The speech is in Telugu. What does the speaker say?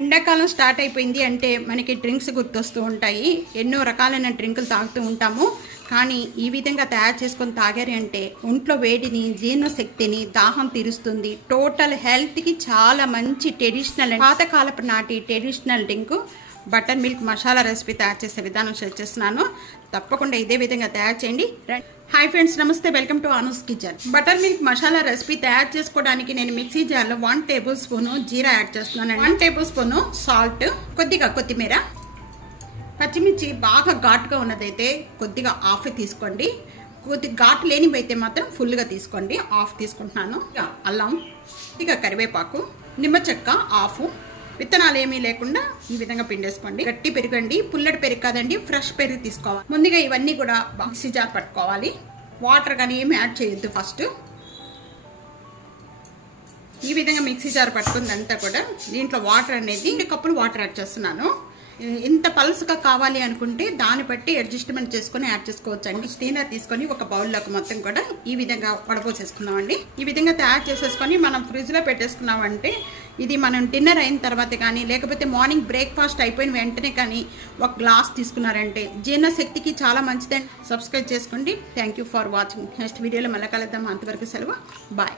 ఎండాకాలం స్టార్ట్ అయిపోయింది అంటే మనకి డ్రింక్స్ గుర్తొస్తూ ఉంటాయి. ఎన్నో రకాలైన డ్రింకులు తాగుతూ ఉంటాము. కానీ ఈ విధంగా తయారు చేసుకొని తాగారు అంటే ఒంట్లో వేడిని, జీర్ణశక్తిని, దాహం తీరుస్తుంది. టోటల్ హెల్త్కి చాలా మంచి ట్రెడిషనల్, పాతకాలపు నాటి traditional drink butter milk masala recipe తయారు చేసే విధానం షేర్ చేస్తున్నాను. తప్పకుండా ఇదే విధంగా తయారు చేయండి. హాయ్ ఫ్రెండ్స్, నమస్తే, welcome to Anu's kitchen. Butter milk masala recipe తయారు చేసుకోవడానికి నేను మిక్సీ జార్లో 1 టేబుల్ స్పూన్ జీరా యాడ్ చేస్తున్నాను. 1 టేబుల్ స్పూన్ సాల్ట్, కొద్దిగా కొత్తిమీర, పచ్చిమిర్చి బాగా ఘాటుగా ఉన్నదైతే కొద్దిగా హాఫ్ తీసుకోండి. కొద్దిగా ఘాటు లేనివి అయితే మాత్రం ఫుల్గా తీసుకోండి. హాఫ్ తీసుకుంటున్నాను. అల్లం, ఇక కరివేపాకు, నిమ్మ చెక్క హాఫ్, విత్తనాలు ఏమీ లేకుండా ఈ విధంగా పిండేసుకోండి. గట్టి పెరుగండి, పుల్లటి పెరుగు కాదండి, ఫ్రెష్ పెరుగు తీసుకోవాలి. ముందుగా ఇవన్నీ కూడా మిక్సీ జార్ పట్టుకోవాలి. వాటర్ కానీ ఏమి యాడ్ చేయొద్దు. ఫస్ట్ ఈ విధంగా మిక్సీ జార్ పట్టుకుందంతా కూడా దీంట్లో వాటర్ అనేది 2 కప్పులు వాటర్ యాడ్ చేస్తున్నాను. ఇంత పల్స్గా కావాలి అనుకుంటే దాన్ని బట్టి అడ్జస్ట్మెంట్ చేసుకుని యాడ్ చేసుకోవచ్చు అండి. స్టీనర్ తీసుకొని ఒక బౌల్లోకి మొత్తం కూడా ఈ విధంగా వడపోసేసుకున్నామండి. ఈ విధంగా తయారు చేసేసుకొని మనం ఫ్రిడ్జ్లో పెట్టేసుకున్నామంటే ఇది మనం డిన్నర్ అయిన తర్వాత కానీ లేకపోతే మార్నింగ్ బ్రేక్ఫాస్ట్ అయిపోయిన వెంటనే కానీ ఒక గ్లాస్ తీసుకున్నారంటే జీర్ణశక్తికి చాలా మంచిదండి. సబ్స్క్రైబ్ చేసుకోండి. Thank you for watching. Next వీడియోలో మళ్ళీ కలుద్దాం. అంతవరకు సెలవు. బాయ్.